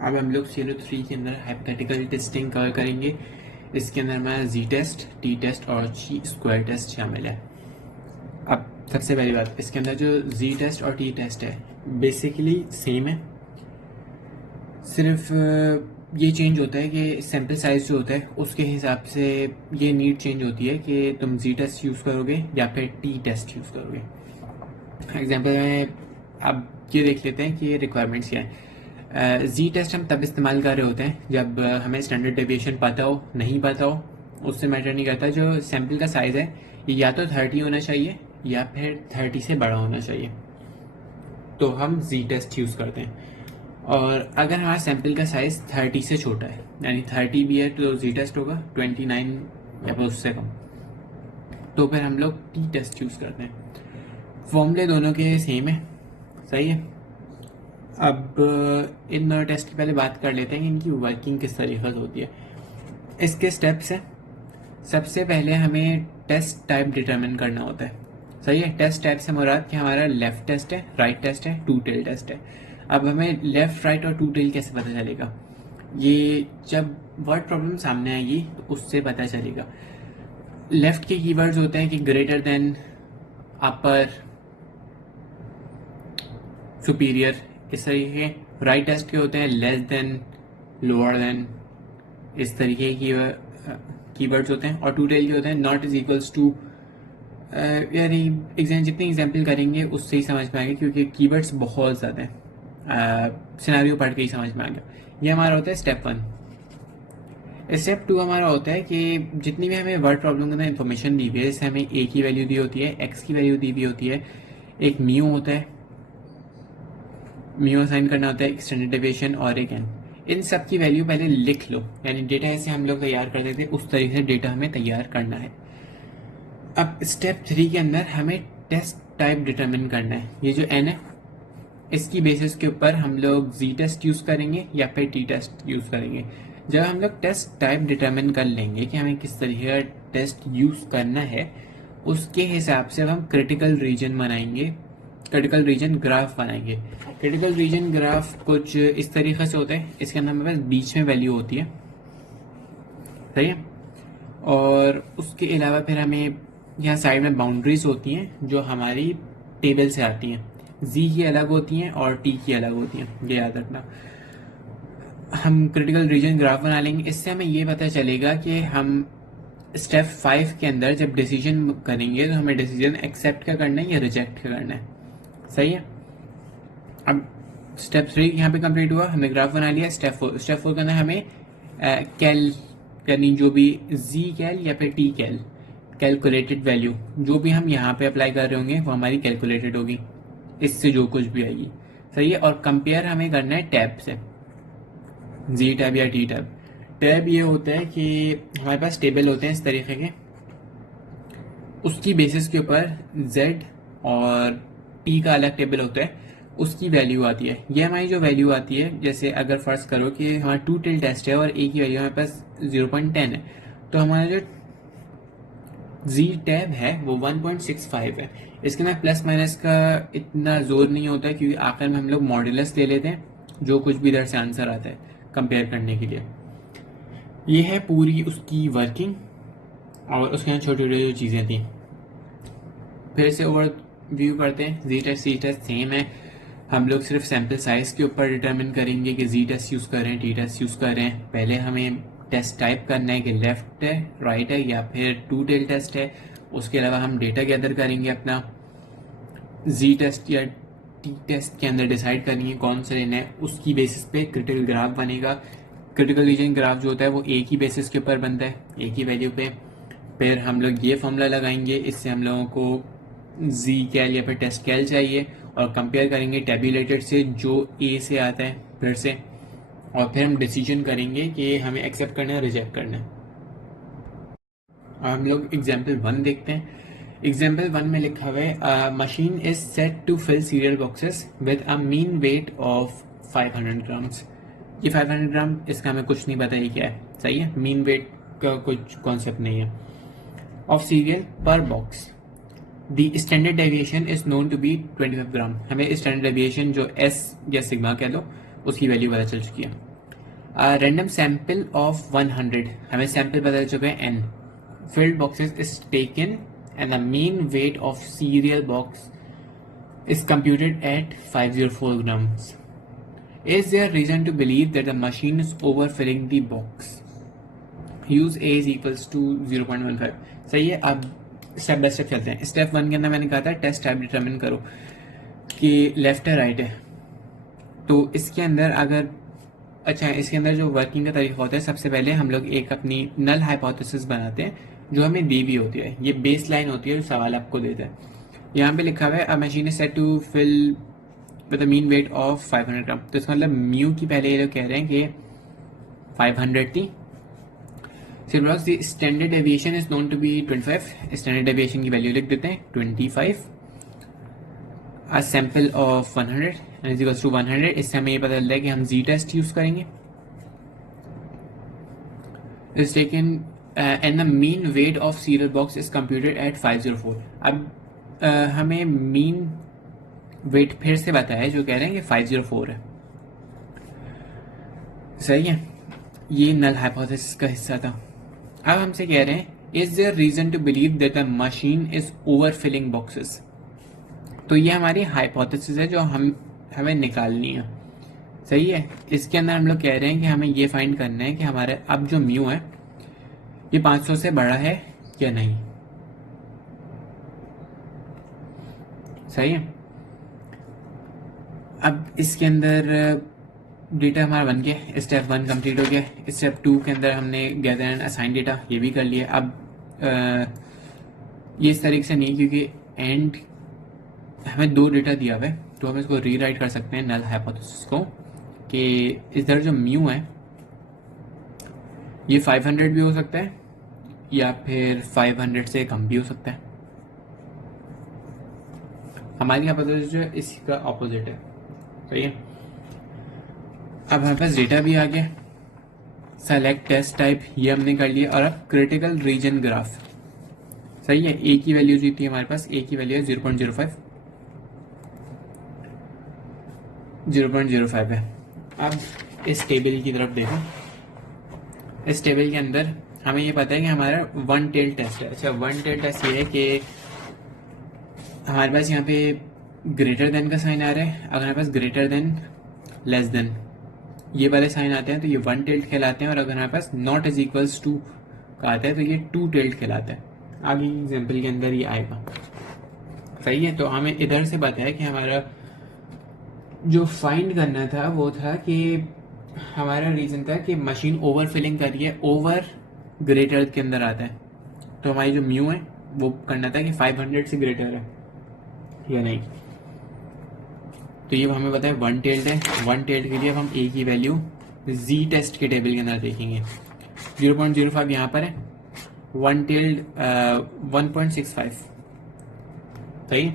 अब हम लोग CO3 के अंदर हाइपोथेटिकल टेस्टिंग कवर करेंगे। इसके अंदर हमारा जी टेस्ट, टी टेस्ट और ची स्क्वायर टेस्ट शामिल है। अब सबसे पहली बात, इसके अंदर जो जी टेस्ट और टी टेस्ट है बेसिकली सेम है, सिर्फ ये चेंज होता है कि सैम्पल साइज जो होता है उसके हिसाब से ये नीड चेंज होती है कि तुम जी टेस्ट यूज़ करोगे या फिर टी टेस्ट यूज़ करोगे। एग्जाम्पल में अब ये देख लेते हैं कि ये रिक्वायरमेंट्स क्या है। जी टेस्ट हम तब इस्तेमाल कर रहे होते हैं जब हमें स्टैंडर्ड डेविएशन पता हो, नहीं पता हो उससे मैटर नहीं करता। जो सैम्पल का साइज़ है ये या तो 30 होना चाहिए या फिर 30 से बड़ा होना चाहिए, तो हम जी टेस्ट यूज़ करते हैं। और अगर हमारा सैम्पल का साइज़ 30 से छोटा है, यानी 30 भी है, तो जी टेस्ट होगा 29 या फिर उससे कम, तो फिर हम लोग टी टेस्ट यूज़ करते हैं। फॉर्मूले दोनों के सेम है, सही है। अब इन दोनों टेस्ट की पहले बात कर लेते हैं कि इनकी वर्किंग किस तरीके से होती है। इसके स्टेप्स हैं। सबसे पहले हमें टेस्ट टाइप डिटरमिन करना होता है, सही है। टेस्ट टाइप से मुराद कि हमारा लेफ्ट टेस्ट है, राइट टेस्ट है, टू टेल टेस्ट है। अब हमें लेफ्ट, राइट और टू टेल कैसे पता चलेगा? ये जब वर्ड प्रॉब्लम सामने आएगी तो उससे पता चलेगा। लेफ्ट के कीवर्ड्स होते हैं कि ग्रेटर देन, अपर, सुपीरियर, इस तरीके के। राइट टेस्ट के होते हैं लेस देन, लोअर देन, इस तरीके की कीवर्ड्स होते हैं। और टू टेल के होते हैं नॉट इज इक्वल्स टू। यार जितनी एग्जाम्पल करेंगे उससे ही समझ में आएगा, क्योंकि कीवर्ड्स बहुत ज़्यादा हैं। सिनेरियो पढ़ के ही समझ में आ गया। ये हमारा होता है स्टेप 1। स्टेप 2 हमारा होता है कि जितनी भी हमें वर्ड प्रॉब्लम के अंदर इन्फॉर्मेशन दी हुई है, जैसे हमें ए की वैल्यू दी होती है, एक्स की वैल्यू दी हुई होती है, एक म्यू होता है, म्यू असाइन करना होता है, एक स्टैंडर्ड डेविएशन और एक एन। इन सब की वैल्यू पहले लिख लो, यानी डेटा ऐसे हम लोग तैयार करते थे उस तरीके से डेटा हमें तैयार करना है। अब स्टेप 3 के अंदर हमें टेस्ट टाइप डिटरमिन करना है। ये जो एन है इसकी बेसिस के ऊपर हम लोग जी टेस्ट यूज़ करेंगे या फिर टी टेस्ट यूज़ करेंगे। जब हम लोग टेस्ट टाइप डिटरमिन कर लेंगे कि हमें किस तरीके का टेस्ट यूज़ करना है, उसके हिसाब से हम क्रिटिकल रीजन बनाएंगे, क्रिटिकल रीजन ग्राफ बनाएंगे। क्रिटिकल रीजन ग्राफ कुछ इस तरीके से होता है, इसके अंदर हमारे पास बीच में वैल्यू होती है, सही है। और उसके अलावा फिर हमें यहाँ साइड में बाउंड्रीज होती हैं जो हमारी टेबल से आती हैं। जी की अलग होती हैं और टी की अलग होती हैं, ये याद रखना। हम क्रिटिकल रीजन ग्राफ बना लेंगे, इससे हमें ये पता चलेगा कि हम स्टेप 5 के अंदर जब डिसीजन करेंगे तो हमें डिसीजन एक्सेप्ट का करना है या रिजेक्ट का करना है, सही है। अब स्टेप 3 यहाँ पे कंप्लीट हुआ, हमने ग्राफ बना लिया। स्टेप 4 के अंदर हमें कैल, यानी जो भी जी कैल या फिर टी कैल, कैलकुलेटेड वैल्यू जो भी हम यहाँ पे अप्लाई कर रहे होंगे वो हमारी कैलकुलेटेड होगी, इससे जो कुछ भी आएगी, सही है। और कंपेयर हमें करना है टैब से, जी टैब या टी टैब। टैब ये होता है कि हमारे पास टेबल होते हैं इस तरीके के, उसकी बेसिस के ऊपर z और t का अलग टेबल होता है, उसकी वैल्यू आती है। ये हमारी जो वैल्यू आती है, जैसे अगर फर्ज करो कि हमारा टू टेल टेस्ट है और a की वैल्यू हमारे पास 0.10 है, तो हमारा जो जी टैब है वो 1.65 है। इसके अंदर प्लस माइनस का इतना जोर नहीं होता है, क्योंकि आखिर में हम लोग मॉड्यूलस ले लेते हैं, जो कुछ भी इधर से आंसर आता है कंपेयर करने के लिए। ये है पूरी उसकी वर्किंग, और उसके अंदर छोटी छोटी जो चीज़ें थी। फिर से ओवर व्यू करते हैं। जी टेस्ट सी टेस्ट सेम है, हम लोग सिर्फ सैम्पल साइज़ के ऊपर डिटरमिन करेंगे कि जी टेस्ट यूज़ करें, टी टेस्ट यूज़ करें। पहले हमें टेस्ट टाइप करना है कि लेफ्ट है, राइट है या फिर टू टेल टेस्ट है। उसके अलावा हम डेटा गैदर करेंगे अपना, जी टेस्ट या टी टेस्ट के अंदर डिसाइड करेंगे कौन सा लेना है, उसकी बेसिस पे क्रिटिकल ग्राफ बनेगा। क्रिटिकल रीजन ग्राफ जो होता है वो ए की बेसिस के ऊपर बनता है, ए की वैल्यू पे। फिर हम लोग ये फॉर्मूला लगाएंगे, इससे हम लोगों को जी कैल या फिर टेस्ट कैल चाहिए, और कंपेयर करेंगे टेबुलेटेड से जो ए से आता है फिर से, और फिर हम डिसीजन करेंगे कि हमें एक्सेप्ट करना है रिजेक्ट करना है। हम लोग एग्जाम्पल 1 देखते हैं। एग्जाम्पल 1 में लिखा हुआ है machine is set to fill cereal boxes with a mean weight of 500 grams. ये 500 ग्राम, इसका हमें कुछ नहीं पता ये क्या है, सही है। मीन वेट का कुछ कॉन्सेप्ट नहीं है। ऑफ सीरियल पर box the standard deviation is known to be 25 gram. हमें स्टैंडर्ड डेविएशन जो एस या सिग्मा कह लो उसकी वैल्यू पता चल चुकी है। रैंडम सैम्पल ऑफ 100, हमें सैम्पल पता चल चुका है n, filled boxes is taken and the mean weight of cereal box is computed at 504 grams. Is there reason to believe that the machine is overfilling the box? Use A is equals to 0.15. सही है। अब step by step चलते हैं। Step 1 के अंदर मैंने कहा था टेस्ट टाइप डिटरमिन करो कि लेफ्ट है राइट है। तो इसके अंदर अगर इसके अंदर जो वर्किंग का तरीका होता है, सबसे पहले हम लोग एक अपनी नल हाइपोथेसिस बनाते हैं जो हमें दी भी होती है। ये बेस लाइन होती है जो सवाल आपको देता है। यहाँ पे लिखा हुआ है a machine is set to fill with the mean weight of 500 gram. तो इसका मतलब म्यू की पहले ये लोग कह रहे हैं कि 500 थी। The standard deviation is known to be 25। Standard deviation की वैल्यू लिख देते हैं 25। A sample of 100 is equals to 100। इससे हमें ये पता चलता है कि हम जी टेस्ट यूज करेंगे। Is taken and the mean weight of cereal box is computed at 504। अब हमें मीन वेट फिर से बताया जो कह रहे हैं कि 504 है। सही है, ये नल हाइपोथेसिस का हिस्सा था। अब हमसे कह रहे हैं is there reason to believe that the machine is overfilling boxes. तो ये हमारी हाइपोथेसिस है जो हमें निकालनी है। सही है, इसके अंदर हम लोग कह रहे हैं कि हमें ये फाइंड करना है कि हमारे अब जो म्यू है ये 500 से बड़ा है या नहीं। सही है। अब इसके अंदर डेटा हमारा बन गया, स्टेप 1 कंप्लीट हो गया। स्टेप 2 के अंदर हमने गैदर एंड असाइन डेटा ये भी कर लिया। अब ये इस तरीके से नहीं, क्योंकि एंड हमें 2 डेटा दिया हुआ है, तो हम इसको रीराइट कर सकते हैं नल हाइपोथेसिस को कि इधर जो म्यू है ये 500 भी हो सकता है या फिर 500 से कम भी हो सकता है। हमारी हाइपोथेसिस जो है इसका ऑपोजिट है। सही है। अब हमारे पास डेटा भी आ गया, सेलेक्ट टेस्ट टाइप ये हमने कर लिया, और अब क्रिटिकल रीजन ग्राफ। सही है, ए की वैल्यू जो थी हमारे पास, ए की वैल्यू है 0.05 है। अब इस टेबल की तरफ देखो। इस टेबल के अंदर हमें ये पता है कि हमारा वन टेल टेस्ट है। अच्छा, वन टेल टेस्ट ये है कि हमारे पास यहाँ पे ग्रेटर देन का साइन आ रहा है। अगर हमारे पास ग्रेटर देन, लेस देन ये वाले साइन आते हैं तो ये वन टेल्ड कहलाते हैं, और अगर हमारे पास नॉट इज इक्वल्स टू का आता है तो ये टू टेल्ड कहलाता है। आगे एग्जाम्पल के अंदर ये आएगा। सही है। तो हमें इधर से पता है कि हमारा जो फाइंड करना था वो था कि हमारा रीजन था कि मशीन ओवर फिलिंग कर रही है, ओवर ग्रेटर के अंदर आता है। तो हमारी जो म्यू है वो करना था कि 500 से ग्रेटर है या नहीं। तो ये हमें पता है वन टेल्ड है। वन टेल्ड के लिए अब हम ए की वैल्यू जी टेस्ट के टेबल के अंदर देखेंगे। 0.05 यहाँ पर है, वन टेल्ड 1.65। सही।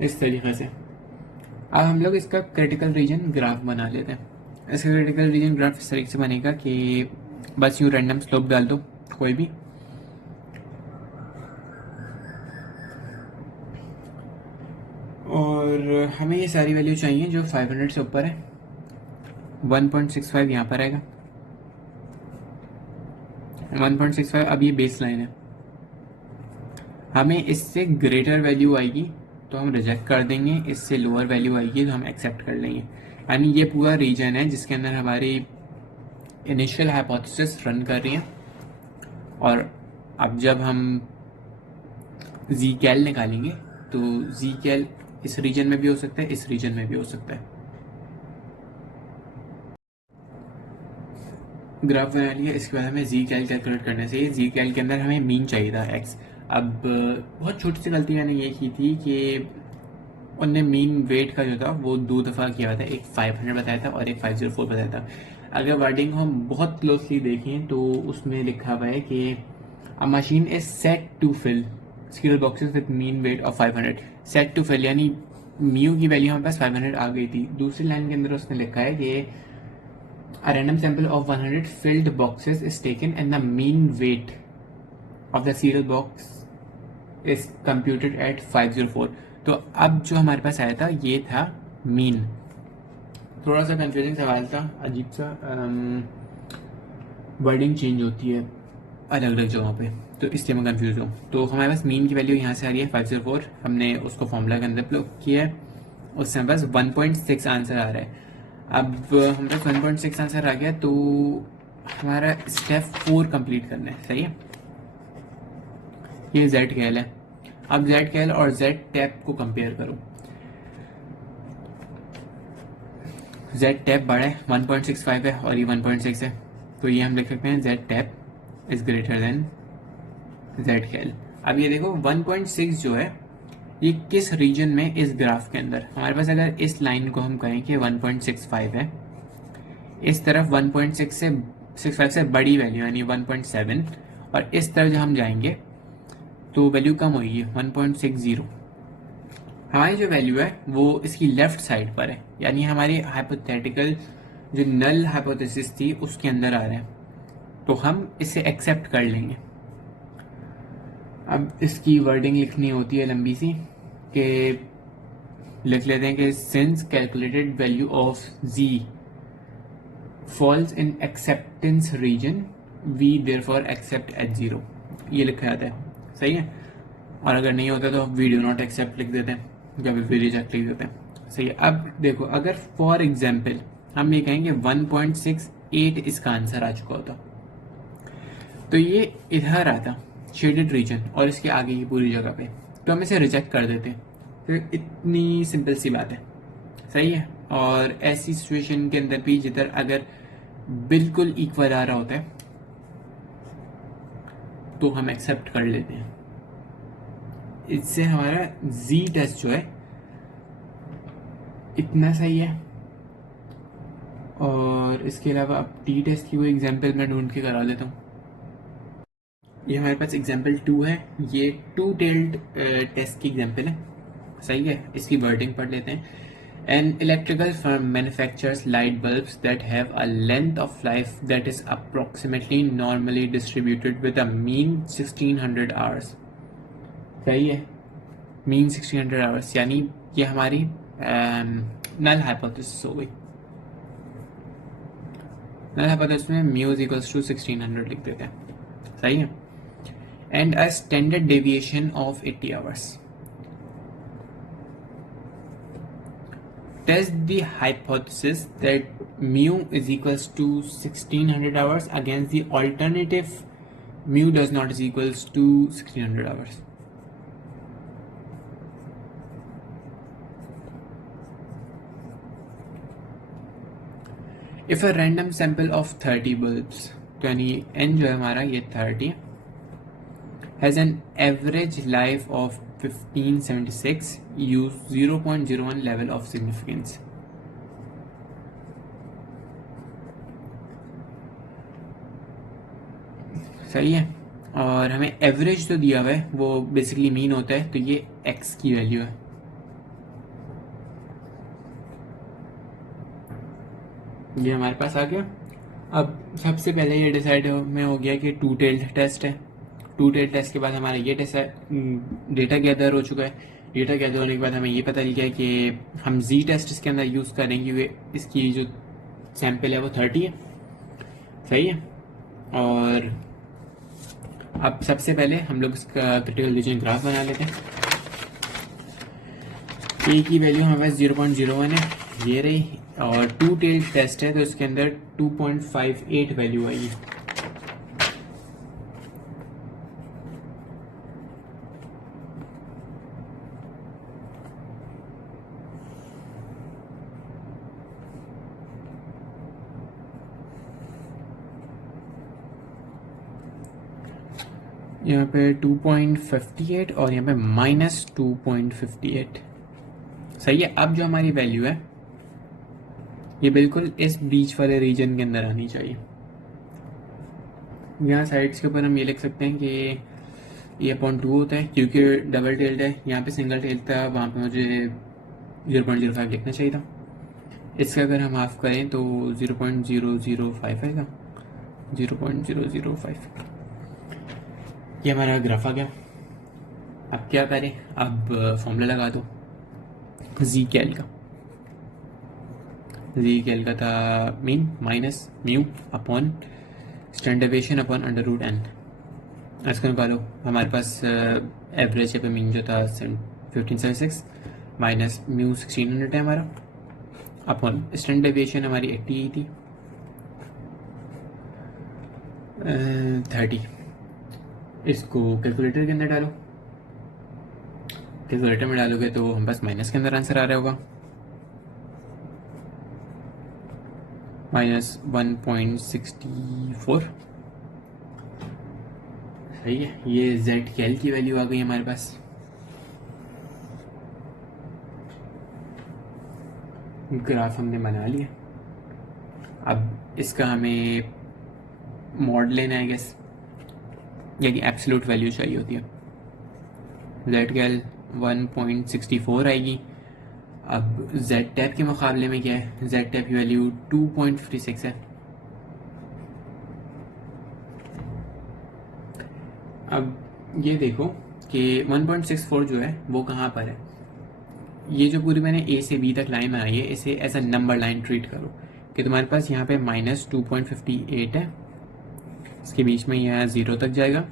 इस तरीके से अब हम लोग इसका क्रिटिकल रीजन ग्राफ बना लेते हैं। इसका क्रिटिकल रीजन ग्राफ इस तरीके से बनेगा कि बस यूँ रैंडम स्लोप डाल दो कोई भी, और हमें ये सारी वैल्यू चाहिए जो 500 से ऊपर है। 1.65 यहाँ पर आएगा, 1.65 अब ये बेस लाइन है। हमें इससे ग्रेटर वैल्यू आएगी तो हम रिजेक्ट कर देंगे, इससे लोअर वैल्यू आएगी तो हम एक्सेप्ट कर लेंगे। यानी ये पूरा रीजन है जिसके अंदर हमारी इनिशियल हाइपोथेसिस रन कर रही है, और अब जब हम जी कैल निकालेंगे तो जी कैल इस रीजन में भी हो सकता है, इस रीजन में भी हो सकता है। ग्राफ बना लिया, इसके बाद हमें जी कैल कैलकुलेट करना चाहिए। जी कैल के अंदर हमें मीन चाहिए था एक्स। अब बहुत छोटी सी गलती मैंने ये की थी कि उनने मीन वेट का जो था वो 2 दफ़ा किया हुआ था, एक 500 बताया था और एक 504 बताया था। अगर वर्डिंग को हम बहुत क्लोजली देखें तो उसमें लिखा हुआ है कि a machine is set to fill cereal boxes with mean weight of 500। Set to fill यानी म्यू की वैल्यू हमारे पास 500 आ गई थी। दूसरी लाइन के अंदर उसने लिखा है कि a random sample of 100 filled boxes is taken and the mean weight of the cereal box is computed at 504। तो अब जो हमारे पास आया था ये था मीन। थोड़ा सा कंफ्यूजिंग सवाल था, अजीब सा, वर्डिंग चेंज होती है अलग अलग जगहों पे, तो इसलिए मैं कंफ्यूज हूँ। तो हमारे पास मीन की वैल्यू यहाँ से आ रही है 504, हमने उसको फॉर्मूला के अंदर प्लग किया है, उससे हमारे पास 1.6 आंसर आ रहा है। अब हमारे पास 1.6 आंसर आ गया, तो हमारा स्टेप 4 कंप्लीट करना है, सही है। ये जेड कैल है। अब जेड कैल और जेड टैप को कंपेयर करो। जेड टैप बड़ा है, 1.65 है और ये 1.6 है, तो ये हम लिख सकते हैं Z tap is greater than Z cal. अब ये देखो 1.6 जो है ये किस रीजन में, इस ग्राफ के अंदर। हमारे पास अगर इस लाइन को हम कहें कि 1.65 है, इस तरफ 1.65 से बड़ी वैल्यू यानी 1.7, और इस तरफ जब हम जाएंगे तो वैल्यू कम होगी 1.60। हमारी जो वैल्यू है वो इसकी लेफ्ट साइड पर है, यानी हमारी हाइपोथेटिकल जो नल हाइपोथेसिस थी उसके अंदर आ रहे हैं, तो हम इसे एक्सेप्ट कर लेंगे। अब इसकी वर्डिंग लिखनी होती है लंबी सी, कि लिख लेते हैं कि since calculated value of z falls in acceptance region we therefore accept at 0, ये लिखा जाता है, सही है। और अगर नहीं होता तो वी डू नॉट एक्सेप्ट लिख देते हैं, या वी रिजेक्ट लिख देते हैं, सही है। अब देखो अगर फॉर एग्जाम्पल हम ये कहेंगे 1.68 इसका आंसर आ चुका होता, तो ये इधर आता शेडेड रीजन और इसके आगे की पूरी जगह पे, तो हम इसे रिजेक्ट कर देते हैं। तो इतनी सिंपल सी बात है, सही है। और ऐसी सिचुएशन के अंदर भी जिधर अगर बिल्कुल इक्वल आ रहा होता है तो हम एक्सेप्ट कर लेते हैं। इससे हमारा जी टेस्ट जो है इतना सही है। और इसके अलावा अब टी टेस्ट की वो एग्जाम्पल मैं ढूंढ के करा देता हूँ। ये हमारे पास एग्जाम्पल 2 है, ये टू टेल्ड टेस्ट की एग्जाम्पल है, सही है। इसकी वर्डिंग पढ़ लेते हैं। An electrical firm manufactures light bulbs that have a length of life that is approximately normally distributed with a mean 1600 hours, सही है। मीन 1600 आवर्स, यानी ये हमारी नल हाइपोथेसिस हो गई। नल हाइपोथेसिस में म्यू इज इक्वल्स टू 1600 लिख देते हैं, सही है। And a standard deviation of 80 hours. Test the hypothesis that mu is equals to 1600 hours against the alternative mu does not is equals to 1600 hours. If a random sample of 30 bulbs, तो यानी n जो है हमारा ये 30 has an average life of 1576, use 0.01 level of significance. सही है। और हमें एवरेज जो दिया हुआ है वो बेसिकली मीन होता है, तो ये x की वैल्यू है। ये हमारे पास आ गया। अब सबसे पहले ये डिसाइड में हो गया कि टू टेल्ड टेस्ट है। टू टेल्ड टेस्ट के बाद हमारा ये टेस्ट डेटा गैदर हो चुका है। डेटा गैदर होने के बाद हमें ये पता चल गया कि हम जी टेस्ट इसके अंदर यूज़ करेंगे, इसकी जो सैंपल है वो 30 है, सही है। और अब सबसे पहले हम लोग इसका क्रिटिकल रीजन ग्राफ बना लेते हैं। ए की वैल्यू हमारे पास 0.01 है, ये रही। और टू टेल्ड टेस्ट है तो इसके अंदर 2.58 वैल्यू आएगी। यहाँ पे 2.58 और यहाँ पे -2.58, सही है। अब जो हमारी वैल्यू है ये बिल्कुल इस बीच वाले रीजन के अंदर आनी चाहिए। यहाँ साइड्स के ऊपर हम ये लिख सकते हैं कि ये 0.2 होता है, क्योंकि डबल टेल्ड है। यहाँ पे सिंगल टेल्ड था, वहाँ पे मुझे 0.05 लिखना चाहिए था। इसका अगर हम हाफ करें तो 0.005 आएगा, 0.005। ये हमारा ग्राफ आ गया। अब क्या करें, अब फॉर्मूला लगा दो जी कैल का। जी कैल का था mean minus mu upon standard deviation upon under root N. इसको निकालो, हमारे पास एवरेज पे मीन जो था 1576 माइनस म्यू 1600 है हमारा, अपॉन स्टैंडर्ड डेविएशन हमारी 80 थी 30। इसको कैलकुलेटर के अंदर डालो, कैलकुलेटर में डालोगे तो हम बस माइनस के अंदर आंसर आ रहा होगा, -1.64। सही है, ये जेड कैल की वैल्यू आ गई हमारे पास। ग्राफ हमने बना लिया। अब इसका हमें मॉड लेना है गेस, यानी एब्सोल्यूट वैल्यू चाहिए होती है। जेड कैल 1.64 आएगी। अब जेड टैप के मुकाबले में क्या है, जेड टैप की वैल्यू 2.56 है। अब ये देखो कि 1.64 जो है वो कहाँ पर है। ये जो पूरी मैंने ए से बी तक लाइन बनाई है, इसे as a number line treat करो कि तुम्हारे पास यहाँ पे -2.58 है, इसके बीच में यहाँ 0 तक जाएगा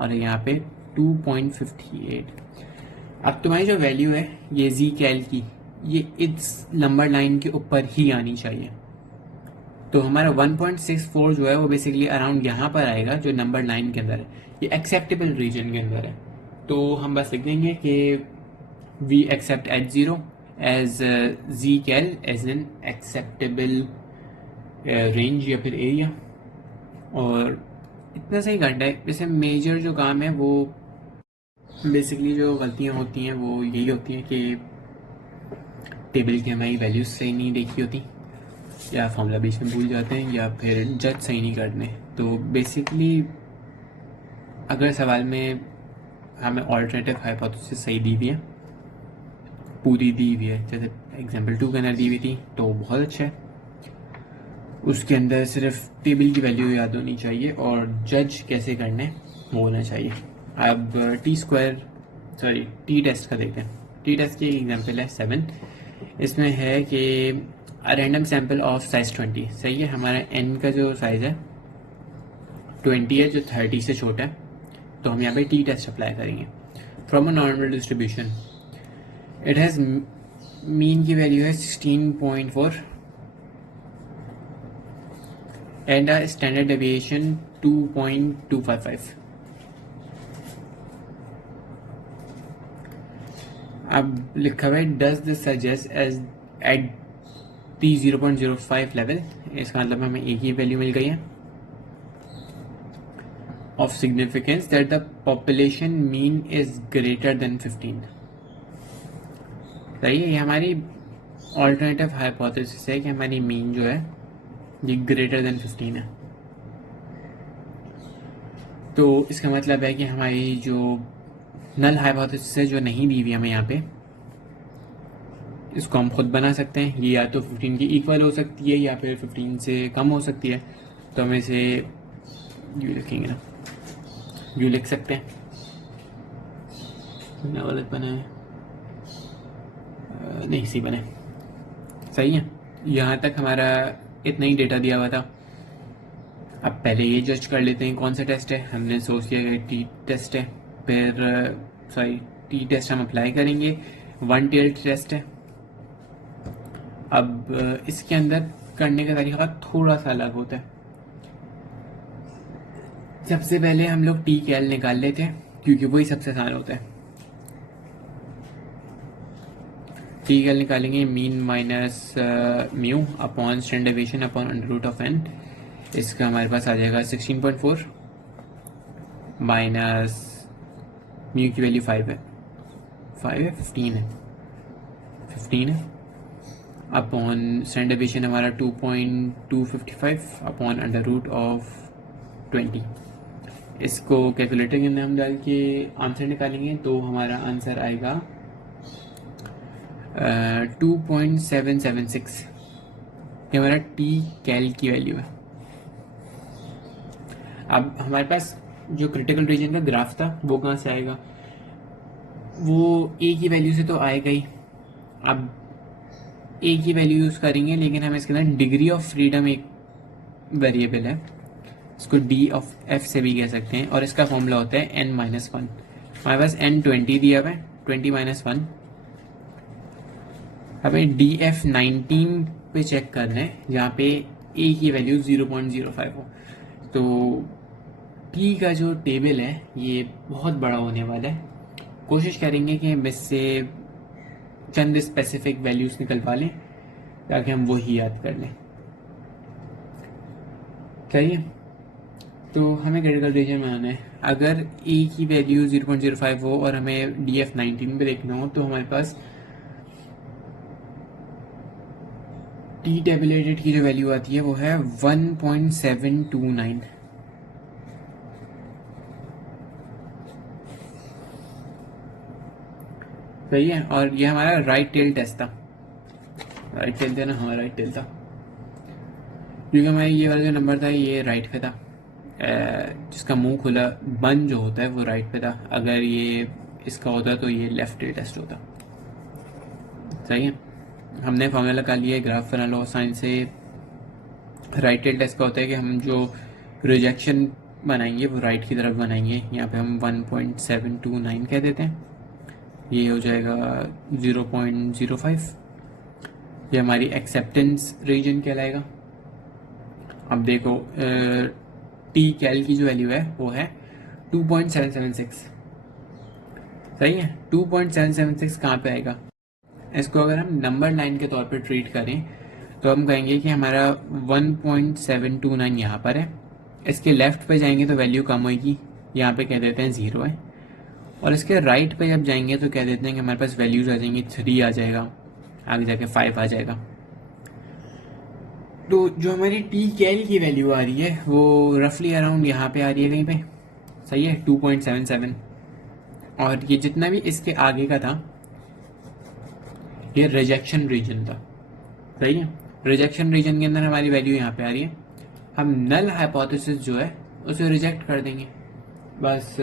और यहाँ पे 2.58। अब तुम्हारी जो वैल्यू है ये जी कैल की, ये इस नंबर लाइन के ऊपर ही आनी चाहिए। तो हमारा 1.64 जो है वो बेसिकली अराउंड यहाँ पर आएगा, जो नंबर लाइन के अंदर है, ये एक्सेप्टेबल रीजन के अंदर है। तो हम बस लिख देंगे कि we accept h0 as G cal as an acceptable range या फिर एरिया। और इतना सही करना है। वैसे मेजर जो काम है वो बेसिकली जो गलतियाँ होती हैं वो यही होती हैं कि टेबल की हमारी वैल्यूज सही नहीं देखी होती, या फॉर्मूला बीच में भूल जाते हैं, या फिर जज सही नहीं करने। तो बेसिकली अगर सवाल में हमें ऑल्टरनेटिव हाइपोथेसिस सही दी हुई है, पूरी दी हुई है, जैसे एग्जांपल 2 के अंदर दी हुई थी, तो बहुत अच्छा है। उसके अंदर सिर्फ टेबल की वैल्यू याद होनी चाहिए और जज कैसे करने वो होना चाहिए। अब टी टेस्ट का देखते हैं। टी टेस्ट की एग्जांपल है 7। इसमें है कि रैंडम सैंपल ऑफ साइज 20। सही है, हमारा एन का जो साइज है 20 है, जो 30 से छोटा है। तो हम यहाँ पे टी टेस्ट अप्लाई करेंगे। From a normal distribution it has mean की वैल्यू है 16.4 एंड अ स्टैंडर्ड डेविएशन 2.255। अब लिखा हुआ है does this suggest as at T 0.05 level. इसका मतलब हमें एक ही वैल्यू मिल गई है of significance that the population mean is greater than 15। सही है, ये हमारी ऑल्टरनेटिव हाइपोथेसिस है कि हमारी मीन जो है ये ग्रेटर देन 15 है। तो इसका मतलब है कि हमारी जो नल हाइपोथेसिस है जो नहीं दी हुई हमें यहाँ पे, इसको हम खुद बना सकते हैं। ये या तो 15 की इक्वल हो सकती है या फिर 15 से कम हो सकती है। तो हम इसे यू लिखेंगे ना, यू लिख सकते हैं। गलत बना है, नहीं सी बने। सही है, यहाँ तक हमारा इतना ही डेटा दिया हुआ था। अब पहले ये जज कर लेते हैं कौन सा टेस्ट है। हमने सोच लिया कि टी टेस्ट है, फिर टी टेस्ट हम अप्लाई करेंगे। वन टेल टेस्ट है। अब इसके अंदर करने का तरीका थोड़ा सा अलग होता है। सबसे पहले हम लोग टी कैल निकाल लेते हैं क्योंकि वही सबसे आसान होता है। टी कैल निकालेंगे mean minus mu upon standard deviation upon under root of N. इसका हमारे पास आ जाएगा 16.4 माइनस म्यू की वैल्यू 5 है 15 है अपॉन स्टैंडर्ड डेविएशन हमारा 2.255 अपॉन अंडर रूट ऑफ 20। इसको कैलकुलेटर के अंदर हम डाल के आंसर निकालेंगे तो हमारा आंसर आएगा 2.776। ये हमारा टी कैल की वैल्यू है। अब हमारे पास जो क्रिटिकल रीजन का ग्राफ था वो कहाँ से आएगा, वो ए की वैल्यू से तो आएगा ही। अब ए की वैल्यू यूज़ करेंगे, लेकिन हम इसके अंदर डिग्री ऑफ फ्रीडम एक वेरिएबल है, इसको डी ऑफ एफ से भी कह सकते हैं, और इसका फॉर्मूला होता है एन माइनस वन। हमारे पास एन 20 दिया हुआ है, 20 माइनस वन। हमें डी एफ 19 पे चेक करना है, जहाँ पे ए की वैल्यू 0.05 हो। तो टी का जो टेबल है ये बहुत बड़ा होने वाला है। कोशिश करेंगे कि हम इससे चंद स्पेसिफिक वैल्यूज निकलवा लें ताकि हम वो ही याद कर लें। सही है, तो हमें क्रिटिकल रीजन में आना है। अगर ए की वैल्यू 0.05 हो और हमें डी एफ 19 पे देखना हो, तो हमारे पास टी टेबलेटेड की जो वैल्यू आती है वो है 1.729। सही है, और ये हमारा राइट टेल टेस्ट था। राइट टेल था ना, हमारा राइट टेल था, क्योंकि हमारा ये वाला जो नंबर था ये राइट पे था, जिसका मुंह खुला बंद जो होता है वो राइट पे था। अगर ये इसका होता तो ये लेफ्ट टेल टेस्ट होता। सही है, हमने फॉर्मूला का लिया, ग्राफ बना लो साइन से। राइट टेल टेस्ट का होता है कि हम जो रिजेक्शन बनाएंगे वो राइट की तरफ बनाएंगे। यहाँ पे हम 1.729 कह देते हैं, ये हो जाएगा 0.05। ये हमारी एक्सेप्टेंस रीजन कहलाएगा। अब देखो टी कैल की जो वैल्यू है वो है 2.776। सही है, 2.776 कहाँ पे आएगा? इसको अगर हम नंबर लाइन के तौर पे ट्रीट करें तो हम कहेंगे कि हमारा 1.729 यहाँ पर है। इसके लेफ्ट पे जाएंगे तो वैल्यू कम होगी, यहाँ पे कह देते हैं 0 है। और इसके राइट पे जब जाएंगे तो कह देते हैं कि हमारे पास वैल्यूज आ जाएंगी, 3 आ जाएगा, आगे जाके 5 आ जाएगा। तो जो हमारी टी कैल की वैल्यू आ रही है वो रफली अराउंड यहाँ पे आ रही है कहीं पे। सही है, 2.77। और ये जितना भी इसके आगे का था ये रिजेक्शन रीजन था। सही है, रिजेक्शन रीजन के अंदर हमारी वैल्यू यहाँ पे आ रही है। हम नल हाइपोथेसिस जो है उसे रिजेक्ट कर देंगे, बस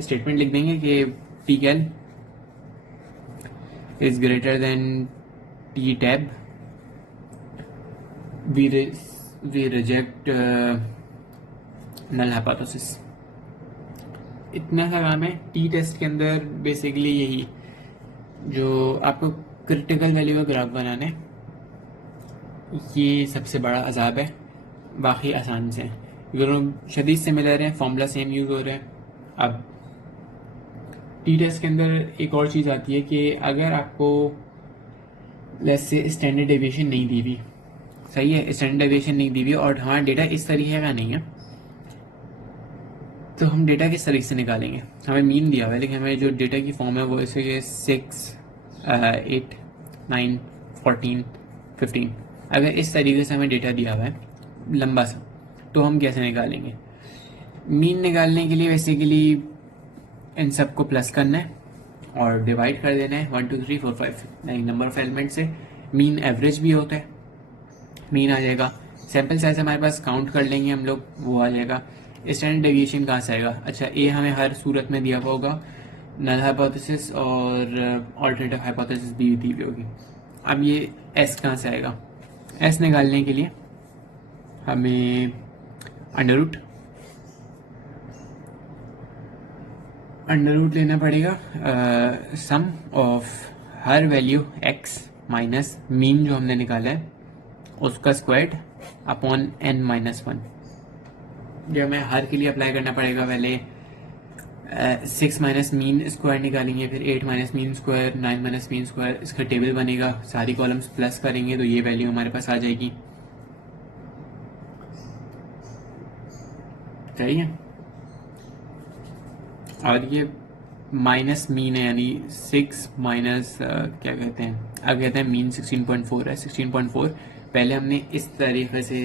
स्टेटमेंट लिख देंगे कि T cal is greater than T tab, we reject null hypothesis। इतना सा काम है टी टेस्ट के अंदर। बेसिकली यही जो आपको क्रिटिकल वैल्यू का ग्राफ बनाना है, ये सबसे बड़ा अजाब है। बाकी आसान से दोनों शदीद से मिल रहे हैं, फॉर्मूला सेम यूज़ हो रहे हैं। अब टी टेस्ट के अंदर एक और चीज़ आती है कि अगर आपको लेट्स से स्टैंडर्ड डेविएशन नहीं दी हुई, सही है, स्टैंडर्ड डेविएशन नहीं दी हुई और हमारा डेटा इस तरीके का नहीं है, तो हम डेटा किस तरीके से निकालेंगे? हमें मीन दिया हुआ है, लेकिन हमें जो डेटा की फॉर्म है वो ऐसे 6, 8, 9, 14, 15। अगर इस तरीके से हमें डेटा दिया हुआ है लंबा सा, तो हम कैसे निकालेंगे? मीन निकालने के लिए बेसिकली इन सबको प्लस करना है और डिवाइड कर देना है 1 2 3 4 5 नंबर ऑफ एलिमेंट से। मीन एवरेज भी होता है, मीन आ जाएगा। सैम्पल साइज हमारे पास काउंट कर लेंगे हम लोग, वो आ जाएगा। स्टैंडर्ड डेविएशन कहाँ से आएगा? अच्छा, ए हमें हर सूरत में दिया हुआ होगा, नल हाइपोथेसिस और ऑल्टरनेटिव हाइपोथेसिस भी दी हुई होगी। अब ये एस कहाँ से आएगा? एस निकालने के लिए हमें अंडर रूट लेना पड़ेगा सम ऑफ हर वैल्यू एक्स माइनस मीन जो हमने निकाला है उसका स्क्वायर्ड अपॉन n माइनस 1। जो हमें हर के लिए अप्लाई करना पड़ेगा, पहले 6 माइनस मीन स्क्वायर निकालेंगे, फिर 8 minus mean square, 9 minus mean square, इसका टेबल बनेगा, सारी कॉलम्स प्लस करेंगे तो ये वैल्यू हमारे पास आ जाएगी। सही है, और ये माइनस मीन है, यानी 6 माइनस क्या कहते हैं, अब कहते हैं मीन 16.4 है। 16.4 पहले हमने इस तरीके से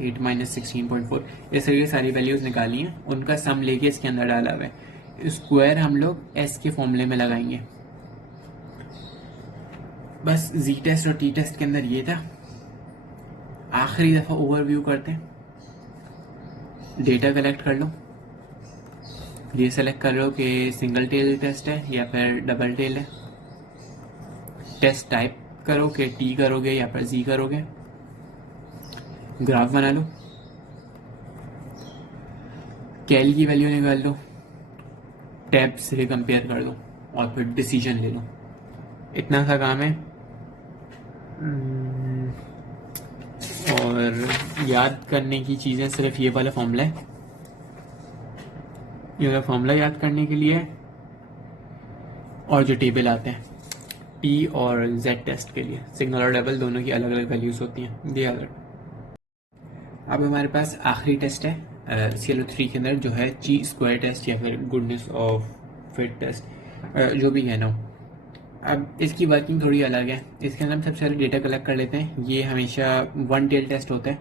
8 माइनस 16.4 इस तरीके सारी वैल्यूज निकाली हैं, उनका सम लेके इसके अंदर डाला हुआ है। स्क्वायर हम लोग एस के फॉर्मूले में लगाएंगे। बस जी टेस्ट और टी टेस्ट के अंदर ये था। आखिरी दफ़ा ओवरव्यू करते हैं। डेटा कलेक्ट कर लो, ये सेलेक्ट कर लो कि सिंगल टेल टेस्ट है या फिर डबल टेल है। टेस्ट टाइप करो कि टी करोगे या फिर जी करोगे। ग्राफ बना लो, कैल की वैल्यू निकाल लो, टैब से कंपेयर कर लो और फिर डिसीजन ले लो। इतना सा काम है। और याद करने की चीज़ें सिर्फ ये वाला फॉर्मूला है, ये वाला फॉर्मूला याद करने के लिए, और जो टेबल आते हैं टी और जेड टेस्ट के लिए, सिंगल और डबल दोनों की अलग अलग वैल्यूज़ होती हैं, ये अलग। अब हमारे पास आखिरी टेस्ट है CLO3 के अंदर, जो है ची स्क्वायर टेस्ट या फिर गुडनेस ऑफ फिट टेस्ट, जो भी कहना हो। अब इसकी वर्किंग थोड़ी अलग है। इसके अंदर हम सबसे पहले डेटा कलेक्ट कर लेते हैं। ये हमेशा वन टेल टेस्ट होता है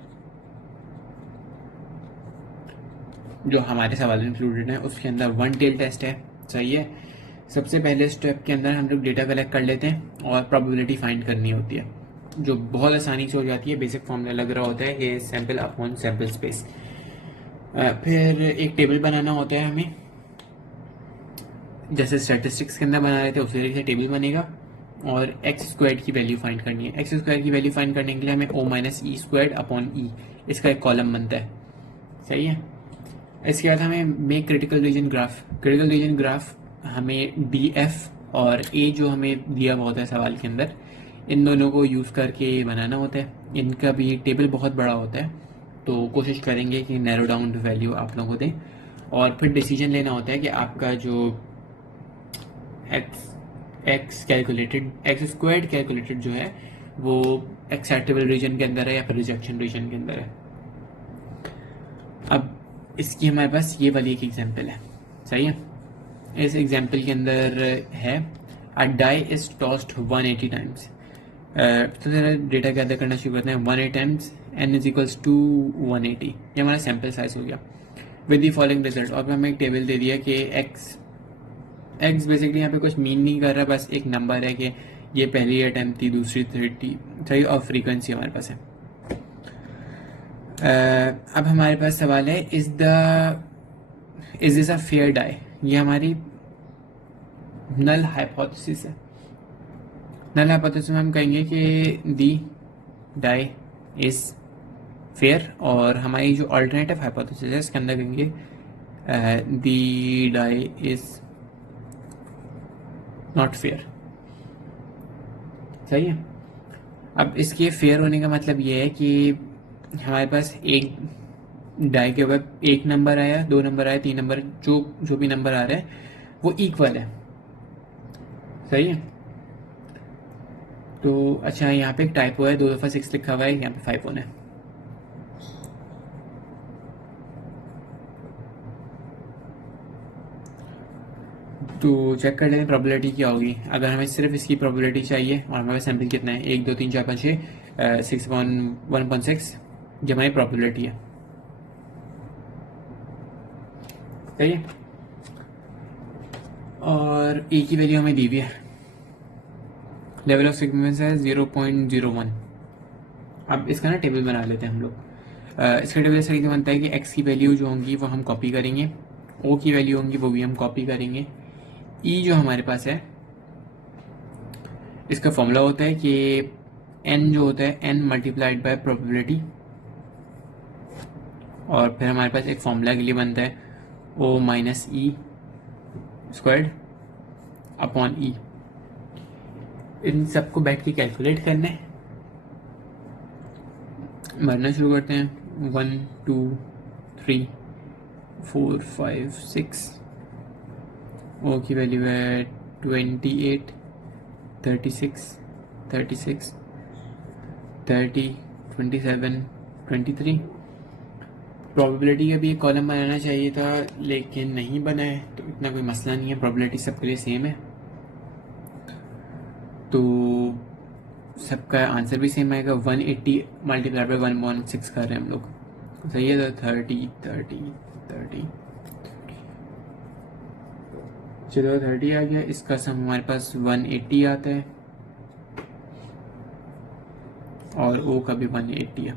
जो हमारे सवाल में इंक्लूडेड है, उसके अंदर वन टेल टेस्ट है। सही है। सबसे पहले स्टेप के अंदर हम लोग डेटा कलेक्ट कर लेते हैं और प्रोबेबिलिटी फाइंड करनी होती है, जो बहुत आसानी से हो जाती है। बेसिक फॉर्मूला लग रहा होता है कि सैंपल अपॉन सैंपल स्पेस। फिर एक टेबल बनाना होता है हमें, जैसे स्टैटिस्टिक्स के अंदर बना रहे थे उसी तरीके से टेबल बनेगा। और एक्स स्क्वायर की वैल्यू फाइंड करनी है। एक्स स्क्वायर की वैल्यू फाइंड करने के लिए हमें O minus E square upon ई, इसका एक कॉलम बनता है। सही है। इसके बाद हमें make critical reason graph. Critical reason graph हमें डी एफ और ए जो हमें दिया हुआ होता है सवाल के अंदर, इन दोनों को यूज़ करके बनाना होता है। इनका भी टेबल बहुत बड़ा होता है, तो कोशिश करेंगे कि नैरो डाउन वैल्यू आप लोगों को दें। और फिर डिसीजन लेना होता है कि आपका जो x calculated, x squared calculated जो है वो एक्सेप्टेबल रीजन के अंदर है या फिर रिजेक्शन रीजन के अंदर है। अब इसकी हमारे पास ये वाली एक एग्जांपल है। सही है। इस एग्जांपल के अंदर है a die is tossed 180 times. तो ज़रा डेटा गैदर करना शुरू करते हैं। 180 times n is equals to 180, ये हमारा सैम्पल साइज हो गया विद दी फॉलोइंग रिजल्ट। और हमें एक टेबल दे दिया कि एक्स बेसिकली यहाँ पे कुछ मीन नहीं कर रहा, बस एक नंबर है कि ये पहली अटैम्प्ट थी, दूसरी 30। सही। और फ्रीक्वेंसी हमारे पास है। अब हमारे पास सवाल है is this a fair die. ये हमारी नल हाइपोथेसिस है। नल हाइपोथेसिस में हम कहेंगे कि दी डाई इज फेयर, और हमारी जो अल्टरनेटिव हाइपोथेसिस है इसके अंदर कहेंगे दी डाई इज नॉट फेयर। सही है। अब इसके फेयर होने का मतलब ये है कि हमारे पास एक डाई के ऊपर एक नंबर आया, दो नंबर आया, तीन नंबर, जो भी नंबर आ रहा है वो इक्वल है। सही है। तो अच्छा, यहाँ पे एक टाइपो है, 2 दफ़ा 6 लिखा हुआ है, यहाँ पे 5 होना है। तो चेक कर लेते हैं प्रोबेबिलिटी क्या होगी। अगर हमें सिर्फ इसकी प्रोबेबिलिटी चाहिए और हमारे पास सैम्पल कितना है, 1 2 3 4 5 6, 6/1.6, जो हमारी प्रोबेबिलिटी है। सही है। और ए की वैल्यू हमें दी हुई है, लेवल ऑफ सिग्निफिकेंस है 0.01। अब इसका ना टेबल बना लेते हैं हम लोग। इसका टेबल इस तरीके से बनता है कि एक्स की वैल्यू जो होंगी वो हम कॉपी करेंगे, ओ की वैल्यू होंगी वो भी हम कॉपी करेंगे। ई जो हमारे पास है इसका फॉर्मूला होता है कि एन जो होता है एन मल्टीप्लाइड बाय प्रोबेबिलिटी, और फिर हमारे पास एक फॉर्मूला के लिए बनता है ओ माइनस ई स्क्वायर्ड अपॉन ई। इन सबको बैठ के कैलकुलेट करना है। भरना शुरू करते हैं। 1 2 3 4 5 6। ओ की वैल्यू है 28 36 36 30 27 23। प्रोबेबिलिटी का भी एक कॉलम बनाना चाहिए था लेकिन नहीं बना है, तो इतना कोई मसला नहीं है, प्रोबेबिलिटी सबके लिए सेम है, तो सबका आंसर भी सेम आएगा। 180 मल्टीप्लाई बाय 1.6 कर रहे हैं हम लोग। सही है। तो 30 30 30, चलो 30 आ गया। इसका सम हमारे पास 180 आता है और ओ का भी 180 है।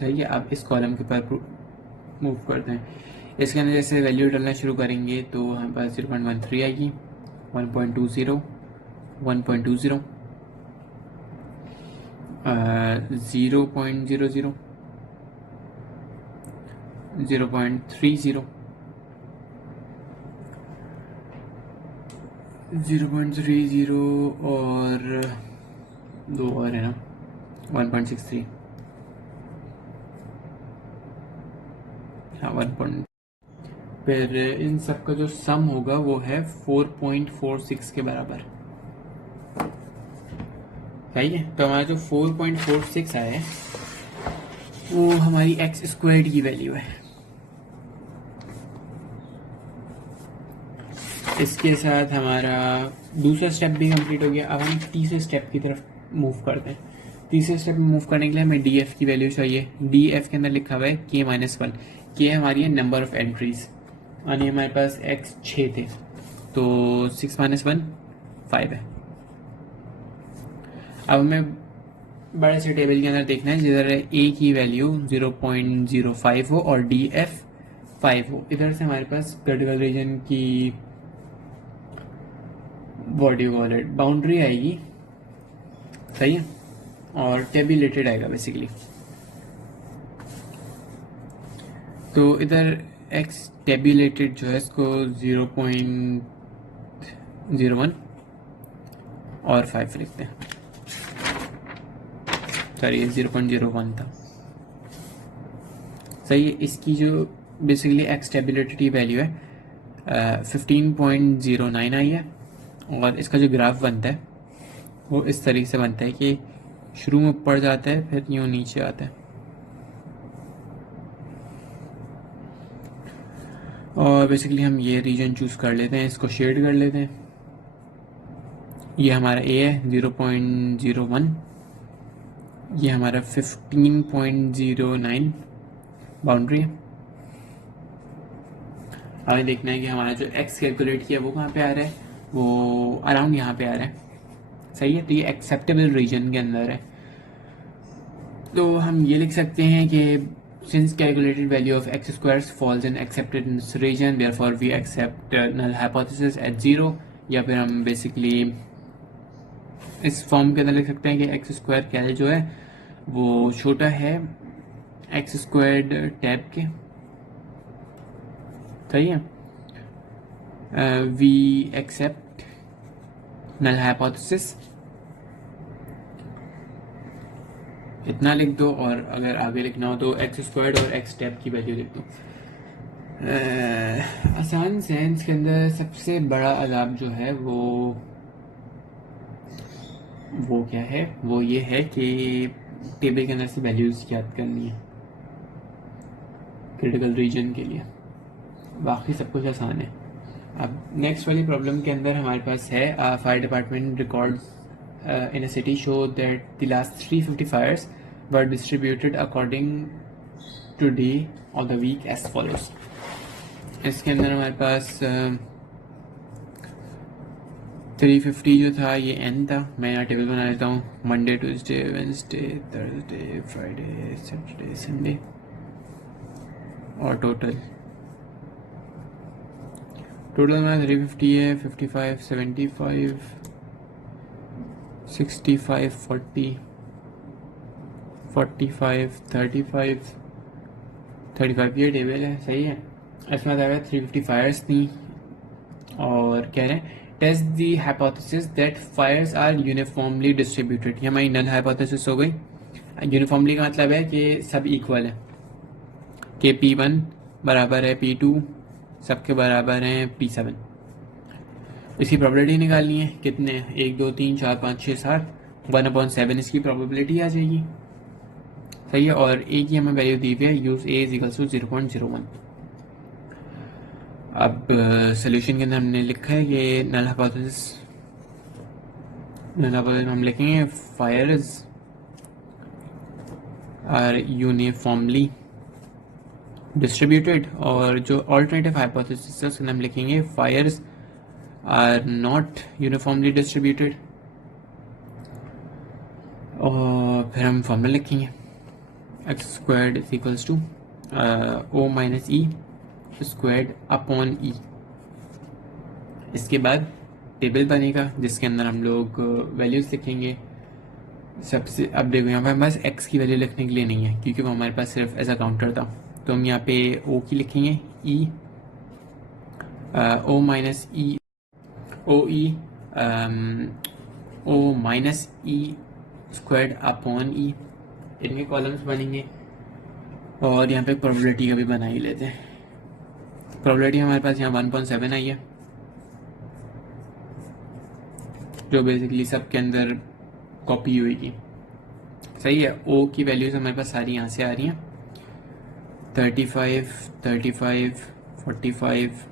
सही है। अब इस कॉलम के ऊपर मूव करते हैं। इसके अंदर जैसे वैल्यू डालना शुरू करेंगे तो हमारे पास 0.13 आएगी, 1.20, 1.20, 0.00, 0.30, 0.30 और दो और है ना 1.63, हाँ 1. फिर इन सब का जो सम होगा वो है 4.46 के बराबर। सही है, तो हमारा जो 4.46 आया है वो हमारी एक्स स्क्वायर्ड की वैल्यू है। इसके साथ हमारा दूसरा स्टेप भी कंप्लीट हो गया। अब हम तीसरे स्टेप की तरफ मूव करते हैं। तीसरे स्टेप में मूव करने के लिए हमें डी एफ की वैल्यू चाहिए। डी एफ के अंदर लिखा हुआ है k-1। के हमारी है नंबर ऑफ एंट्रीज, यानी हमारे पास x 6 थे तो 6 - 1 5 है। अब हमें बड़े से टेबल के अंदर देखना है जिधर a की वैल्यू 0.05 हो और डी एफ 5 हो। इधर से हमारे पास क्रिटिकल रीजन की what you call it boundary आएगी, सही है, और टेबुलेटेड आएगा बेसिकली। तो इधर x टेबुलेटेड जो है इसको 0.01 और 5 लिखते हैं, सॉरी 0.01 था, सही है। इसकी जो बेसिकली x टेबुलेटेड की वैल्यू है 15.09 आई है। और इसका जो ग्राफ बनता है वो इस तरीके से बनता है कि शुरू में ऊपर जाता है फिर यूँ नीचे आता है। और बेसिकली हम ये रीजन चूज कर लेते हैं, इसको शेड कर लेते हैं। ये हमारा ए है 0.01, ये हमारा 15.09 बाउंड्री है। हमें देखना है कि हमारा जो एक्स कैलकुलेट किया वो कहाँ पे आ रहा है, वो अराउंड यहाँ पे आ रहा है, सही है। तो ये एक्सेप्टेबल रीजन के अंदर है। तो हम ये लिख सकते हैं कि since calculated value of x squares falls in acceptance region, therefore we accept null hypothesis at 0। या फिर हम बेसिकली इस फॉर्म के अंदर लिख सकते हैं कि एक्स स्क्वायर कैल जो है वो छोटा है एक्स स्क्वायर्ड टैब के, सही है। वी एक्सेप्ट नल हाइपोथेसिस, इतना लिख दो, और अगर आगे लिखना हो तो एक्स स्क्वायर्ड और एक्स टैब की वैल्यू लिख दो। आसान सेंस के अंदर सबसे बड़ा अजाब जो है वो क्या है, वो ये है कि टेबल के अंदर से वैल्यूज याद करनी है क्रिटिकल रीजन के लिए, बाकी सब कुछ आसान है। अब नेक्स्ट वाली प्रॉब्लम के अंदर हमारे पास है fire department records in a city show that the last 350 fires were distributed according to day of the week as follows। इसके अंदर हमारे पास 350 जो था ये n था। मैं यहाँ टेबल बना लेता हूँ, Monday Tuesday Wednesday Thursday Friday Saturday Sunday, और टोटल हमारा 350 है, 55 75 65 40 45 35 ये टेबल है, सही है। इसमें बताया 350 फायर्स थी और कह रहे हैं test the hypothesis that fires are uniformly distributed. ये हमारी नल हाइपोथेसिस हो गई। यूनिफॉर्मली का मतलब है कि सब इक्वल है, कि P1 बराबर है P2, सबके बराबर हैं P7। इसकी प्रोबेबिलिटी निकालनी है, कितने 1 2 3 4 5 6 7 1/7 इसकी प्रोबेबिलिटी आ जाएगी, सही है। और ए की हमें वैल्यू दी हुई है, use A is equal to 0.01। अब सोल्यूशन के अंदर हमने लिखा है कि नल हाइपोथेसिस हम लिखेंगे फायर्स आर यूनिफॉर्मली डिस्ट्रीब्यूटेड, और जो ऑल्टरनेटिव हाइपोथेसिस है उसके अंदर हम लिखेंगे Fyers are not uniformly distributed। और फिर हम फॉर्मूला लिखेंगे x squared is equals to o minus e squared upon e. इसके बाद टेबल बनेगा जिसके अंदर हम लोग वैल्यूज़ लिखेंगे। सबसे अब देखो यहाँ पे हमारे पास x की वैल्यू लिखने के लिए नहीं है क्योंकि वो हमारे पास सिर्फ एज अ काउंटर था, तो हम यहाँ पे o की लिखेंगे e o माइनस ई ओ माइनस ई स्क्वायर्ड अपॉन ई। इनके कॉलम्स बनेंगे और यहाँ पे प्रोबेबिलिटी का भी बना ही लेते हैं। प्रोबेबिलिटी हमारे पास यहाँ 1.7 आई है जो बेसिकली सब के अंदर कॉपी हुई की। सही है। ओ की वैल्यूज हमारे पास सारी यहाँ से आ रही हैं 35, 35, 45,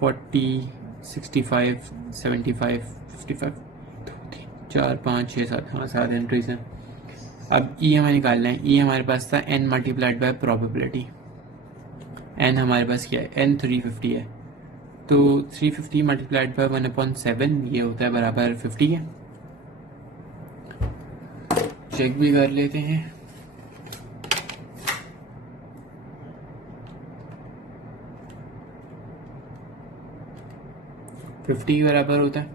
40, 65, 75, 55, 4, 5, 6, 7, हाँ 7 एंट्रीज हैं। अब ई हमें निकालना है। ई हमारे पास था n multiplied by probability. n हमारे पास क्या है, n 350 है, तो 350 मल्टीप्लाइड बाय 1/7 ये होता है बराबर 50 है। चेक भी कर लेते हैं। फिफ्टी के बराबर होता है।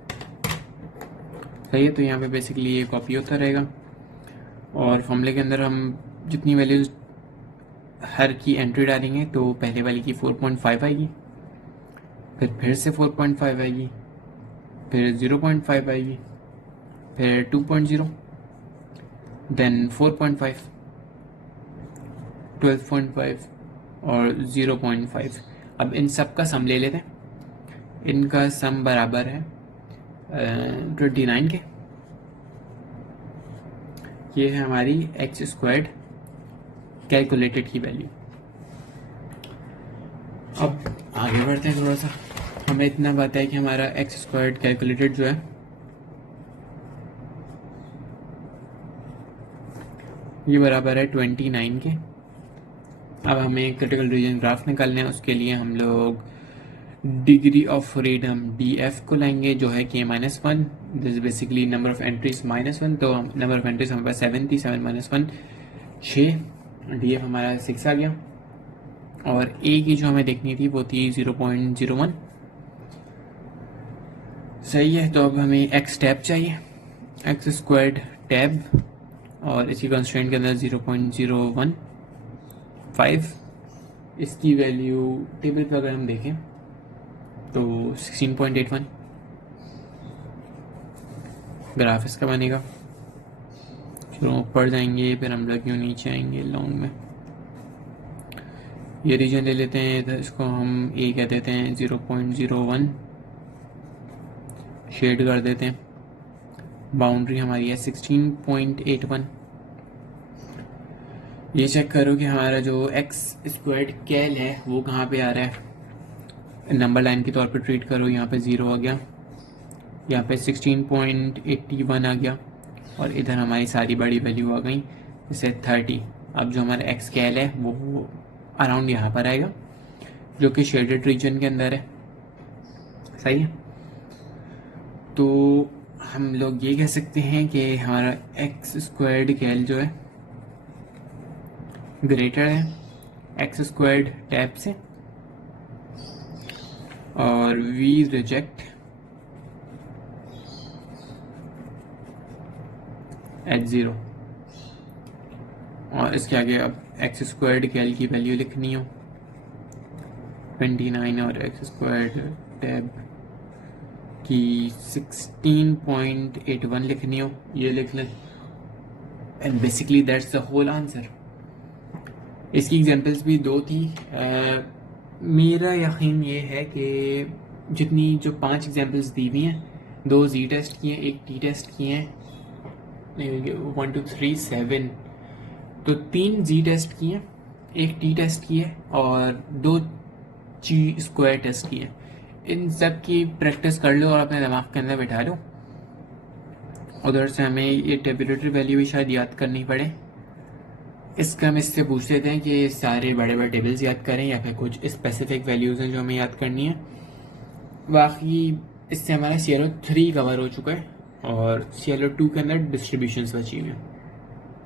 सही है। तो यहाँ पे बेसिकली ये कॉपी होता रहेगा और फॉर्मूले के अंदर हम जितनी वैल्यूज हर की एंट्री डालेंगे तो पहले वाली की 4.5 आएगी, फिर से 4.5 आएगी, फिर 0.5 आएगी, फिर 2.0, देन 4.5, 12.5 और 0.5। अब इन सब का सम ले लेते हैं। इनका सम बराबर है 29 के। ये है हमारी एक्स स्क्वायर्ड कैलकुलेटेड की वैल्यू। अब आगे बढ़ते हैं थोड़ा सा। हमें इतना पता है कि हमारा एक्स स्क्वायर्ड कैलकुलेटेड जो है ये बराबर है 29 के। अब हमें क्रिटिकल रीजन ग्राफ निकालना है। उसके लिए हम लोग डिग्री ऑफ फ्रीडम df को लेंगे जो है कि -1। This is basically number of entries -1, तो नंबर ऑफ एंट्रीज हमारे पास 7 थी, 7 - 1 6, df हमारा 6 आ गया। और a की जो हमें देखनी थी वो थी 0.01। सही है। तो अब हमें x टैब चाहिए, एक्स स्क्वायर्ड टैब, और इसकी कंस्ट्रेंट के अंदर 0.015। इसकी वैल्यू टेबल पर अगर हम देखें तो 16.81 ग्राफ इसका बनेगा। फिर ऊपर जाएंगे, फिर हम लोग यूँ नीचे आएंगे लॉन्ग में। ये रीजन ले लेते हैं, तो इसको हम ए कह देते हैं, 0.01 शेड कर देते हैं। बाउंड्री हमारी है 16.81। ये चेक करो कि हमारा जो एक्स स्क्वायर्ड कैल है वो कहाँ पे आ रहा है। नंबर लाइन के तौर पे ट्रीट करो। यहाँ पे 0 आ गया, यहाँ पे 16.81 आ गया, और इधर हमारी सारी बड़ी वैल्यू आ गई जैसे 30। अब जो हमारा एक्स कैल है वो अराउंड यहाँ पर आएगा जो कि शेडेड रीजन के अंदर है। सही है। तो हम लोग ये कह सकते हैं कि हमारा एक्स स्क्वायर्ड कैल जो है ग्रेटर है एक्स स्क्वायर्ड टैब से, और वी रिजेक्ट एट 0। और इसके आगे अब एक्स स्क्वायर्ड कैल की वैल्यू लिखनी हो 29 और एक्स स्क्वायर्ड टैब की 16.81 लिखनी हो, ये लिख लें, and basically that's the whole answer. इसकी एग्जांपल्स भी 2 थी। मेरा यकीन ये है कि जितनी जो 5 एग्जांपल्स दी हुई हैं, 2 जी टेस्ट किए, 1 टी टेस्ट किए हैं, 1 2 3 7, तो 3 जी टेस्ट किए, 1 टी टेस्ट किए और 2 जी स्क्वायर टेस्ट किए। इन सब की प्रैक्टिस कर लो और अपने दिमाग के अंदर बैठा लो। उधर से हमें ये टेबुलेटरी वैल्यू भी शायद याद करनी पड़े। इसका हम इससे पूछ लेते हैं कि सारे बड़े बड़े टेबल्स याद करें या फिर कुछ स्पेसिफिक वैल्यूज़ हैं जो हमें याद करनी है। बाकी इससे हमारा CLO 3 कवर हो चुका है और CLO 2 के अंदर डिस्ट्रीब्यूशंस बची हुई हैं।